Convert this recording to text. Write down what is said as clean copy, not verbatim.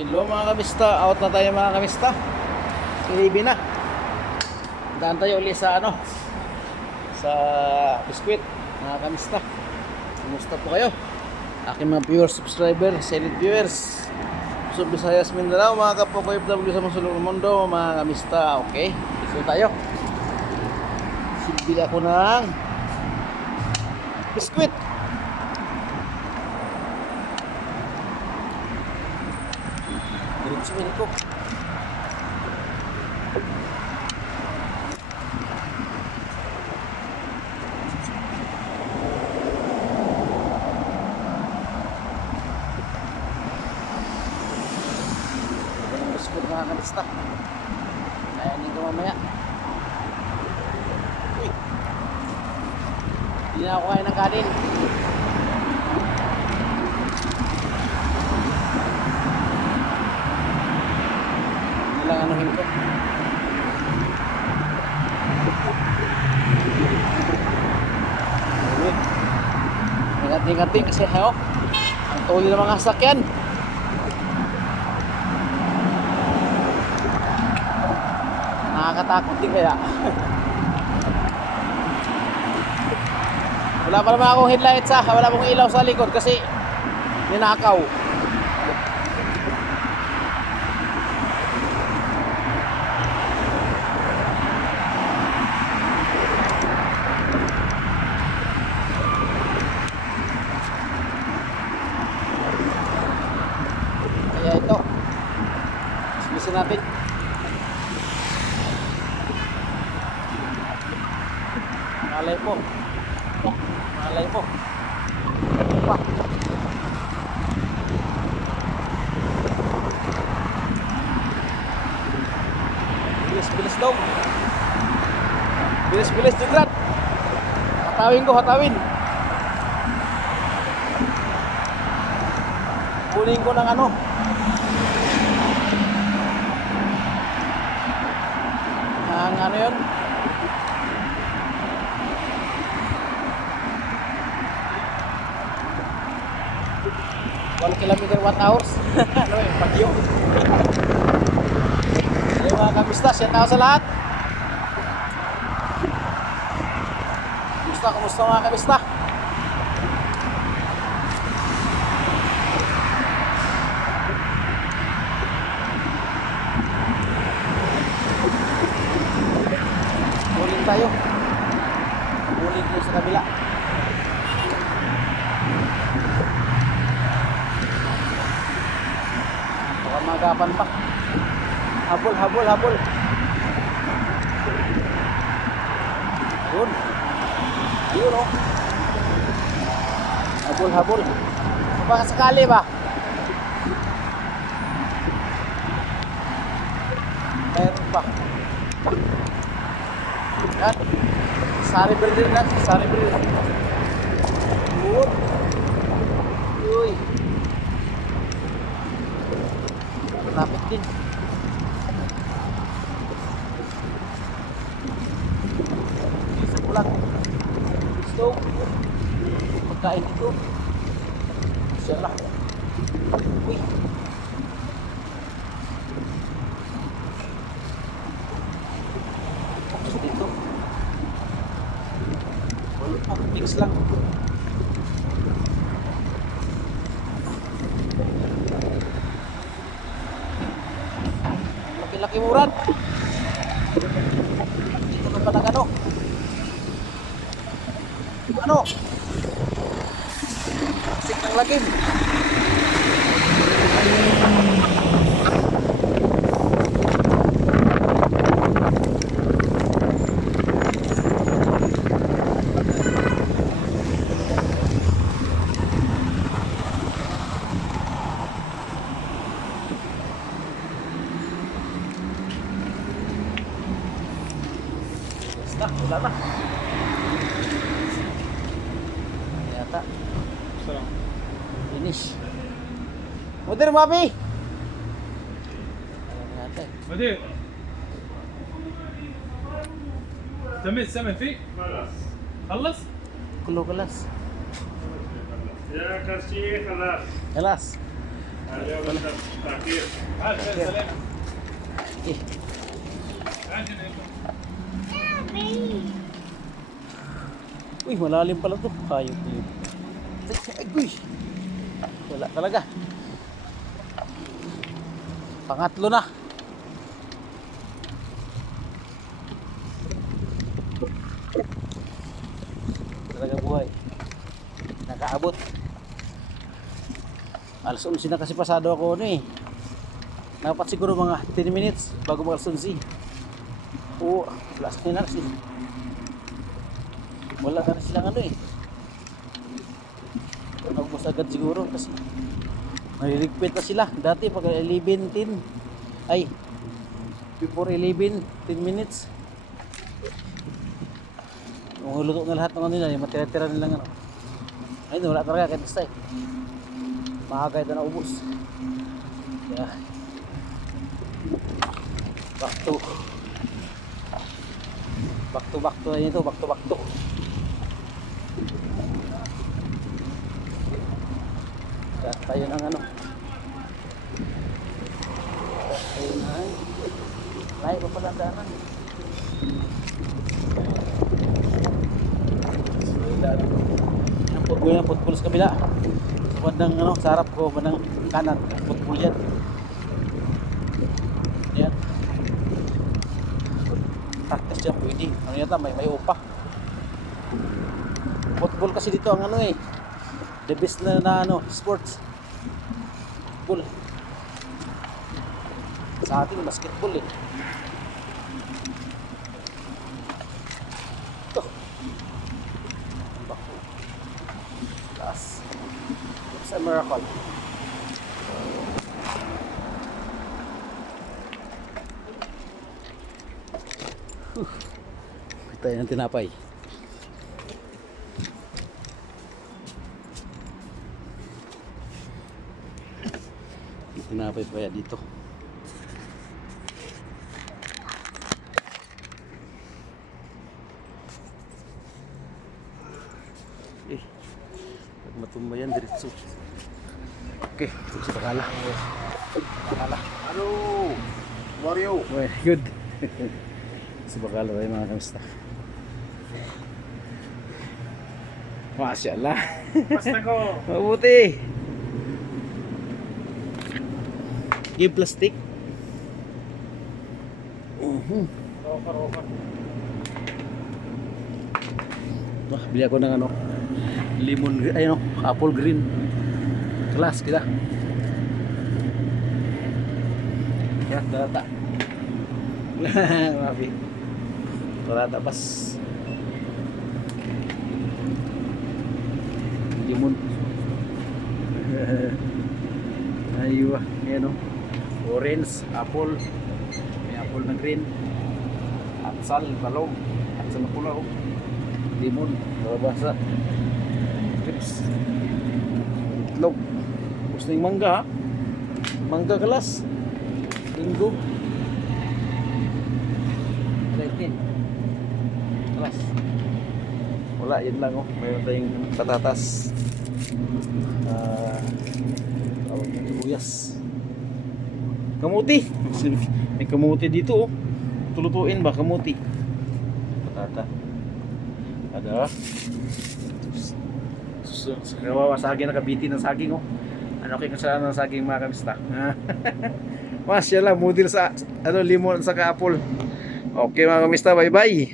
Hello mga kamista, out na tayo mga kamista. Ilibi na. Daan tayo ulit sa sa biskwit mga kamista. Kumusta po kayo? Aking mga viewers, subscriber, silent viewers, so Visayas, Mindanao, mga kapwa ko FW sa masulong mundo mga kamista. Okay, ito tayo. Sibili ako ng biskwit. Diretsuin ko. Ang biskwit mga kalista. Kayanin ko mamaya. Uy! Hindi na ako kain ng kanin. Lang anuhin ko. Ingat-ingatin kasi ang tuloy ng mga sakyan. Nakakatakot din kaya. Wala pa naman akong headlights wala akong ilaw sa likod kasi ninakaw. Kaya ito, bisbisin natin. Malay mo. Malay mo. Pa. Bilis-bilis daw. Bilis-bilis jigrat. Hatawin ko, hatawin. Kunin ko ng ang yun, 1 kilometer 1 hours. Pagyo. Ayun mga kamista, shout out sa lahat. Kumusta mga kamista? Uling tayo. Uling ko sa kabila. Baka magapan pa. Habol, habol, habol. Ayun. Ayun o. Habol, habol. Baka sakali ba? Mayroon pa. Yan. Sari Verde na. Sari Verde. Good. Uy. Lapit din. Isa ko lang. Gusto. Pagkain ito. Siya lang. Uy. Dito. Mix lang. Laki-laki murad. Dito na pa ng sik ng lagim. Wala na. Yata. Finish. Mudir Mabi. مدير سمع فيه خلص Kulo kelas. Ya kasih kelas. Kelas. تعال سلام. Eh, تعال هنا يلا. uy, malalim pala to. Hayop yun. Ay, uy. Wala talaga. Pangatlo na. Talaga buhay. Nakaabot. Alas 11 na kasi pasado ako ano eh. Dapat siguro mga 10 minutes bago mag alas 11. Oo, last na kasi. Wala na silang ano eh. Naubos agad siguro kasi naliligpit na sila. Dati pag 11:10 ay before 11, 10 minutes. Luto na lahat ng ano nila, yung matira-tira nilang ano. Ayun, wala talaga kahit basta eh. Maaga ito na ubos. Yeah. Back to na ito, back to. Kaya tayo ng ano. Ayun na ay. Layo pa pala ang daanan. Yung football sa kabila. Sa bandang ano, sa harap ko, bandang kanan, football yan. Yan. Practice dyan pwede. Ano yata, may upa. Football kasi dito ang ano eh. The best na ano, sports. Football. Sa atin, basketball eh. Ito. Taas. It's a miracle. Tayo ng tinapay. Tinapay pa yan dito. Pag matumba yan diretso. Okay, ito si Bakala. Hello, how are you? Well, good. Si Bakala tayo mga kamusta. Masyaallah. Basta ko. Mabuti. Give plastic. Roka. Wah, bili ako ng ano, lemon, ay no, apple green. Kelas kita. Ya, darata. Maafi. Darata pas. Lemon. Aywa, yan no. Orange, apple. May apple na green. Atsal, balong. Atsal na pula. Limon, babasa. Chips. Itlog. Gusto yung mangga ha? Mangga kalas. Linggo. 19. Kalas. Wala, yun lang oh. Mayroon tayong patatas. Sibuyas. Kamuti. May kamuti dito oh. Tulutuin ba kamuti? Patata. Ada. Kawawa saging, nakabiti ng saging oh. Ano kayo kasalanan ng saging mga kamista? Masyaallah, model sa ano, limon sa apple. Okay mga kamista, bye bye.